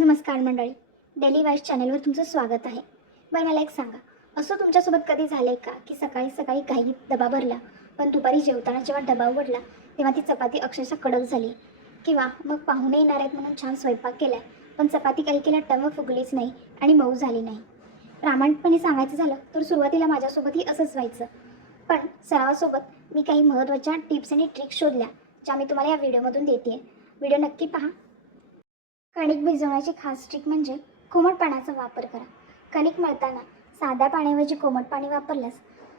नमस्कार मंडळी, daily wise चॅनलवर तुमचं स्वागत आहे. बरं मला एक सांगा, असं तुमच्यासोबत कधी झालं आहे का की सकाळी सकाळी घाईत डबा भरला, पण दुपारी जेवताना जेव्हा डबा उघडला तेव्हा ती चपाती अक्षरशः कडक झाली, किंवा मग पाहुणे येणार आहेत म्हणून छान स्वयंपाक केला पण चपाती काही केल्या टम्म फुगलीच नाही आणि मऊ झाली नाही. प्रामाणिकपणे सांगायचं झालं तर सुरुवातीला माझ्यासोबतही असंच व्हायचं, पण सरावासोबत मी काही महत्त्वाच्या टिप्स आणि ट्रिक्स शोधल्या ज्या मी तुम्हाला या व्हिडिओमधून देते. व्हिडिओ नक्की पहा. कणिक भिजवण्याची खास ट्रिक म्हणजे कोमट पाण्याचा वापर करा. कणिक मळताना साध्या पाण्याऐवजी कोमट पाणी वापरल्यास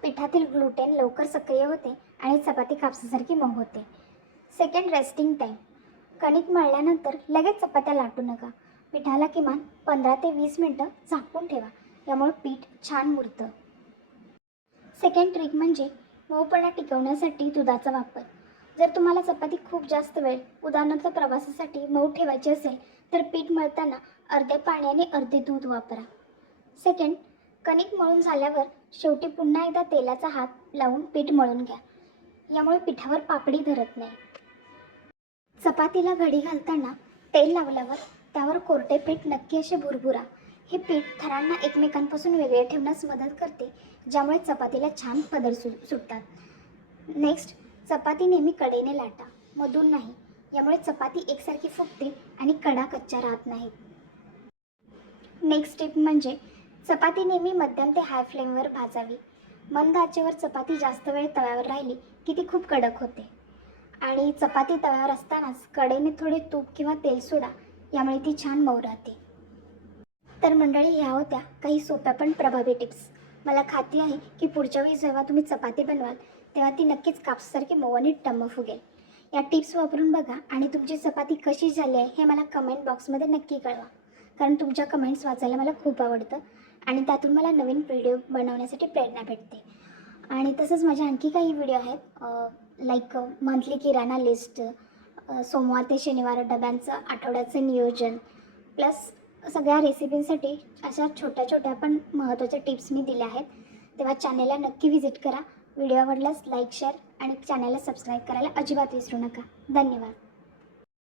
पिठातील ग्लुटेन लवकर सक्रिय होते आणि चपाती कापसासारखी मऊ होते. Second, resting time. कणिक मळल्यानंतर लगेच चपात्या लाटू नका. पिठाला किमान 15 ते 20 मिनटं झाकून ठेवा, यामुळे पीठ छान मुरतं. सेकंड ट्रिक म्हणजे मऊपणा टिकवण्यासाठी दुधाचा वापर. जर तुम्हाला चपाती खूप जास्त वेळ, उदाहरणार्थ प्रवासासाठी मऊ ठेवायची असेल तर पीठ मळताना अर्धे पाणी आणि अर्धे दूध वापरा. सेकंड, कणिक मळून झाल्यावर शेवटी पुन्हा एकदा तेलाचा हात लावून पीठ मळून घ्या, यामुळे पिठावर पापडी धरत नाही. चपातीला घडी घालताना तेल लावल्यावर त्यावर कोरडे पीठ नक्की असे भुरभुरा. हे पीठ थरांना एकमेकांपासून वेगळे ठेवण्यास मदत करते, ज्यामुळे चपातीला छान पदर सुटतात. नेक्स्ट, चपाती नेहमी कडेने लाटा, मधून नाही, यामुळे चपाती एकसारखी फुगते आणि कडा कच्च्या राहत नाहीत. नेक्स्ट टिप म्हणजे चपाती नेहमी मध्यम ते हाय फ्लेमवर भाजावी. मंद आचेवर चपाती जास्त वेळ तव्यावर राहिली की ती खूप कडक होते, आणि चपाती तव्यावर असतानाच कडेने थोडे तूप किंवा तेल सोडा, यामुळे ती छान मऊ राहते. तर मंडळी, ह्या होत्या काही सोप्या पण प्रभावी टिप्स. मला खात्री आहे की पुढच्या वेळी जेव्हा तुम्ही चपाती बनवाल तेव्हा ती नक्कीच कापसासारखी मऊ आणि टम्म फुगेल. या टिप्स वापरून बघा आणि तुमची चपाती कशी झाली आहे हे मला कमेंट बॉक्समध्ये नक्की कळवा, कारण तुमच्या कमेंट्स वाचायला मला खूप आवडतं आणि त्यातून मला नवीन व्हिडिओ बनवण्यासाठी प्रेरणा भेटते. आणि तसंच माझे आणखी काही व्हिडिओ आहेत, लाईक मंथली किराणा लिस्ट, सोमवार ते शनिवार डब्यांचं आठवड्याचं नियोजन, प्लस सगळ्या रेसिपींसाठी अशा छोट्या छोट्या पण महत्त्वाच्या टिप्स मी दिल्या आहेत. तेव्हा चॅनलला नक्की व्हिजिट करा. व्हिडिओ आवडल्यास लाईक, शेअर आणि चॅनलला सबस्क्राईब करायला अजिबात विसरू नका. धन्यवाद.